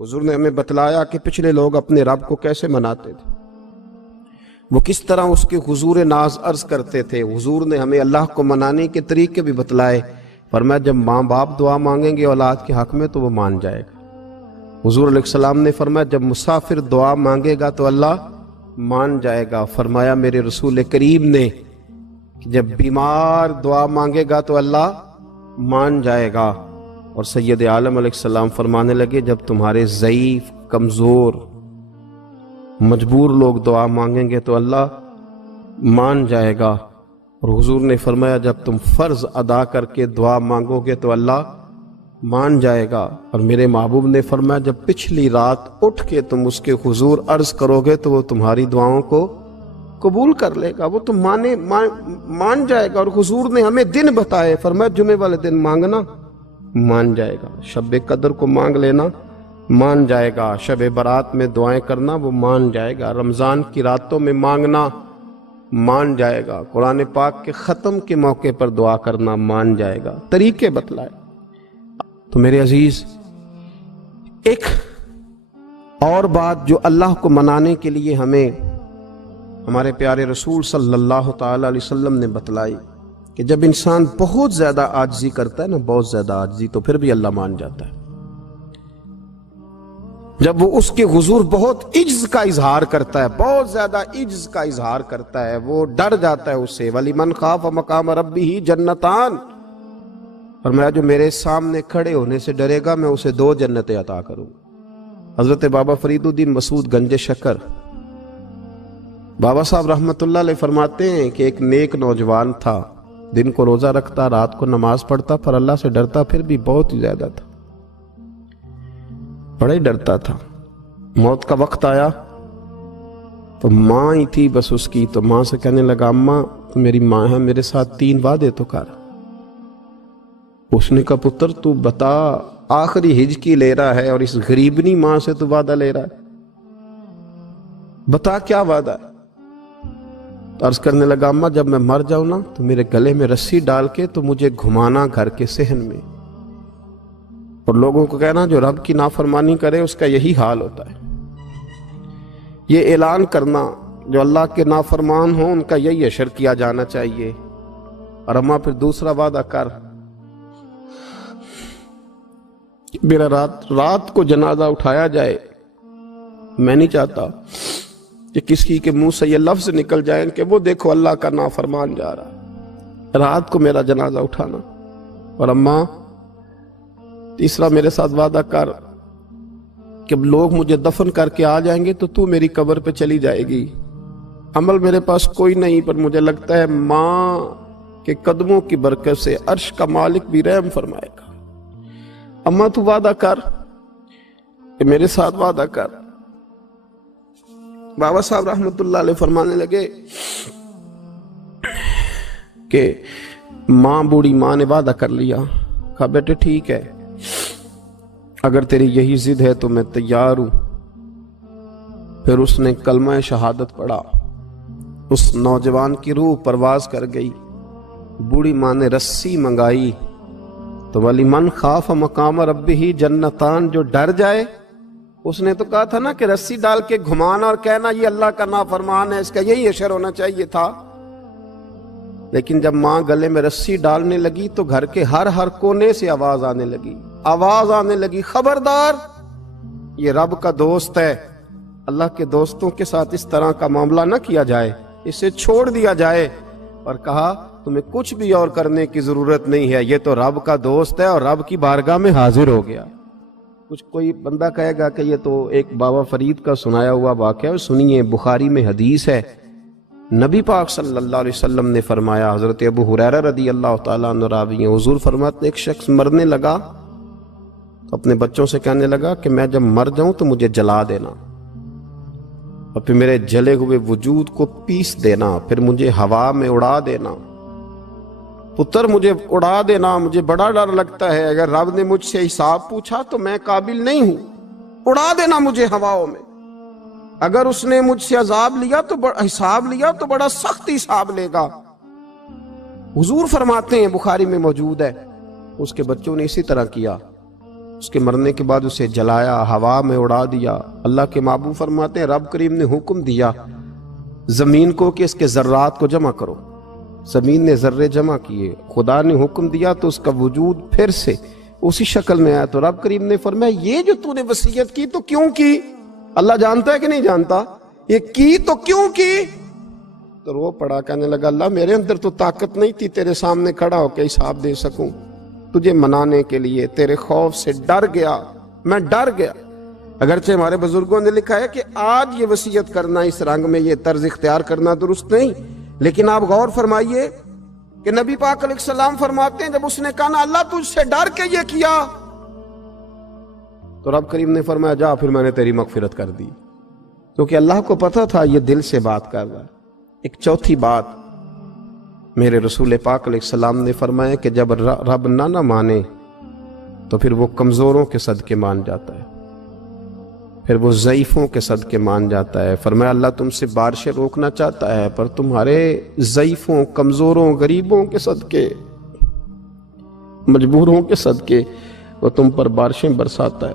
حضور نے ہمیں بتلایا کہ پچھلے لوگ اپنے رب کو کیسے مناتے تھے، وہ کس طرح اس کے حضور ناز عرض کرتے تھے۔ حضور نے ہمیں اللہ کو منانے کے طریقے بھی بتلائے، فرمایا جب ماں باپ دعا مانگیں گے اولاد کے حق میں تو وہ مان جائے گا۔ حضور علیہ السلام نے فرمایا جب مسافر دعا مانگے گا تو اللہ مان جائے گا۔ فرمایا میرے رسول کریم نے کہ جب بیمار دعا مانگے گا تو اللہ مان جائے گا۔ اور سید عالم علیہ السلام فرمانے لگے جب تمہارے ضعیف، کمزور، مجبور لوگ دعا مانگیں گے تو اللہ مان جائے گا۔ اور حضور نے فرمایا جب تم فرض ادا کر کے دعا مانگو گے تو اللہ مان جائے گا۔ اور میرے محبوب نے فرمایا جب پچھلی رات اٹھ کے تم اس کے حضور عرض کرو گے تو وہ تمہاری دعاؤں کو قبول کر لے گا، وہ تم مان جائے گا۔ اور حضور نے ہمیں دن بتائے، فرمایا جمعے والے دن مانگنا مان جائے گا، شب قدر کو مانگ لینا مان جائے گا، شب برات میں دعائیں کرنا وہ مان جائے گا، رمضان کی راتوں میں مانگنا مان جائے گا، قرآن پاک کے ختم کے موقع پر دعا کرنا مان جائے گا، طریقے بتلائے۔ تو میرے عزیز، ایک اور بات جو اللہ کو منانے کے لیے ہمیں ہمارے پیارے رسول صلی اللہ تعالی علیہ وسلم نے بتلائی کہ جب انسان بہت زیادہ عاجزی کرتا ہے نا، بہت زیادہ عاجزی، تو پھر بھی اللہ مان جاتا ہے۔ جب وہ اس کے حضور بہت عجز کا اظہار کرتا ہے، بہت زیادہ عجز کا اظہار کرتا ہے، وہ ڈر جاتا ہے اس سے۔ وَلِمَنْ خَافَ مَقَامَ رَبِّهِ جَنَّتَانِ، فرمایا جو میرے سامنے کھڑے ہونے سے ڈرے گا میں اسے 2 جنتیں عطا کروں۔ حضرت بابا فرید الدین مسعود گنج شکر بابا صاحب رحمت اللہ علیہ فرماتے ہیں کہ ایک نیک نوجوان تھا، دن کو روزہ رکھتا، رات کو نماز پڑھتا، پر اللہ سے ڈرتا پھر بھی بہت ہی زیادہ تھا، بڑا ہی ڈرتا تھا۔ موت کا وقت آیا تو ماں ہی تھی بس اس کی، تو ماں سے کہنے لگا اماں تو میری ماں ہے، میرے ساتھ 3 وعدے تو کر۔ اس نے کہا پتر تو بتا، آخری ہجکی لے رہا ہے اور اس غریبنی ماں سے تو وعدہ لے رہا ہے، بتا کیا وعدہ ہے؟ تو عرض کرنے لگا اماں جب میں مر جاؤں نا تو میرے گلے میں رسی ڈال کے تو مجھے گھمانا گھر کے صحن میں، اور لوگوں کو کہنا جو رب کی نافرمانی کرے اس کا یہی حال ہوتا ہے۔ یہ اعلان کرنا جو اللہ کے نافرمان ہوں ان کا یہی اشر کیا جانا چاہیے۔ اور اماں پھر دوسرا وعدہ کر، میرا رات کو جنازہ اٹھایا جائے، میں نہیں چاہتا کہ کسی کے منہ سے یہ لفظ نکل جائیں کہ وہ دیکھو اللہ کا نافرمان جا رہا ہے، رات کو میرا جنازہ اٹھانا۔ اور اماں تیسرا میرے ساتھ وعدہ کر کہ لوگ مجھے دفن کر کے آ جائیں گے تو میری قبر پہ چلی جائے گی، عمل میرے پاس کوئی نہیں، پر مجھے لگتا ہے ماں کے قدموں کی برکت سے عرش کا مالک بھی رحم فرمائے گا۔ اماں تو وعدہ کر کہ میرے ساتھ وعدہ کر۔ بابا صاحب رحمت اللہ علیہ فرمانے لگے کہ ماں، بوڑھی ماں نے وعدہ کر لیا، کہا بیٹے ٹھیک ہے، اگر تیری یہی ضد ہے تو میں تیار ہوں۔ پھر اس نے کلمہ شہادت پڑھا، اس نوجوان کی روح پرواز کر گئی۔ بوڑھی ماں نے رسی منگائی تو وَلِمَنْ خَافَ مَقَامَ رَبِّهِ جَنَّتَانِ، جو ڈر جائے، اس نے تو کہا تھا نا کہ رسی ڈال کے گھمانا اور کہنا یہ اللہ کا نافرمان ہے، اس کا یہی اشر ہونا چاہیے تھا۔ لیکن جب ماں گلے میں رسی ڈالنے لگی تو گھر کے ہر کونے سے آواز آنے لگی، خبردار یہ رب کا دوست ہے، اللہ کے دوستوں کے ساتھ اس طرح کا معاملہ نہ کیا جائے، اسے چھوڑ دیا جائے۔ اور کہا تمہیں کچھ بھی اور کرنے کی ضرورت نہیں ہے، یہ تو رب کا دوست ہے اور رب کی بارگاہ میں حاضر ہو گیا۔ کچھ کوئی بندہ کہے گا کہ یہ تو ایک بابا فرید کا سنایا ہوا واقعہ ہے، سنیے، بخاری میں حدیث ہے، نبی پاک صلی اللہ علیہ وسلم نے فرمایا، حضرت ابو ہریرہ رضی اللہ تعالیٰ عنہ راوی ہیں، حضور فرماتے ایک شخص مرنے لگا تو اپنے بچوں سے کہنے لگا کہ میں جب مر جاؤں تو مجھے جلا دینا، اور پھر میرے جلے ہوئے وجود کو پیس دینا، پھر مجھے ہوا میں اڑا دینا۔ پتر مجھے اڑا دینا، مجھے بڑا ڈر لگتا ہے، اگر رب نے مجھ سے حساب پوچھا تو میں قابل نہیں ہوں، اڑا دینا مجھے ہواؤں میں۔ اگر اس نے مجھ سے عذاب لیا تو حساب لیا تو بڑا سخت حساب لے گا۔ حضور فرماتے ہیں، بخاری میں موجود ہے، اس کے بچوں نے اسی طرح کیا، اس کے مرنے کے بعد اسے جلایا، ہوا میں اڑا دیا۔ اللہ کے محبوب فرماتے ہیں رب کریم نے حکم دیا زمین کو کہ اس کے ذرات کو جمع کرو۔ زمین نے ذرے جمع کیے، خدا نے حکم دیا تو اس کا وجود پھر سے اسی شکل میں آیا۔ تو رب کریم نے فرمایا یہ جو تو نے وصیت کی تو کیوں کی؟ اللہ جانتا ہے کہ نہیں جانتا؟ یہ کی تو کیوں کی؟ تو رو پڑا، کہنے لگا اللہ میرے اندر تو طاقت نہیں تھی تیرے سامنے کھڑا ہو کے حساب دے سکوں، تجھے منانے کے لیے تیرے خوف سے ڈر گیا، میں ڈر گیا۔ اگرچہ ہمارے بزرگوں نے لکھا ہے کہ آج یہ وصیت کرنا، اس رنگ میں یہ طرز اختیار کرنا درست نہیں، لیکن آپ غور فرمائیے کہ نبی پاک علیہ السلام فرماتے ہیں جب اس نے کہا نا اللہ تجھ سے ڈر کے یہ کیا، تو رب کریم نے فرمایا جا پھر میں نے تیری مغفرت کر دی، کیونکہ اللہ کو پتا تھا یہ دل سے بات کر رہا ہے۔ ایک چوتھی بات میرے رسول پاک علیہ السلام نے فرمایا کہ جب رب نہ مانے تو پھر وہ کمزوروں کے صدقے مان جاتا ہے، پھر وہ ضعیفوں کے صدقے مان جاتا ہے۔ فرمایا اللہ تم سے بارشیں روکنا چاہتا ہے پر تمہارے ضعیفوں، کمزوروں، غریبوں کے صدقے، مجبوروں کے صدقے وہ تم پر بارشیں برساتا ہے۔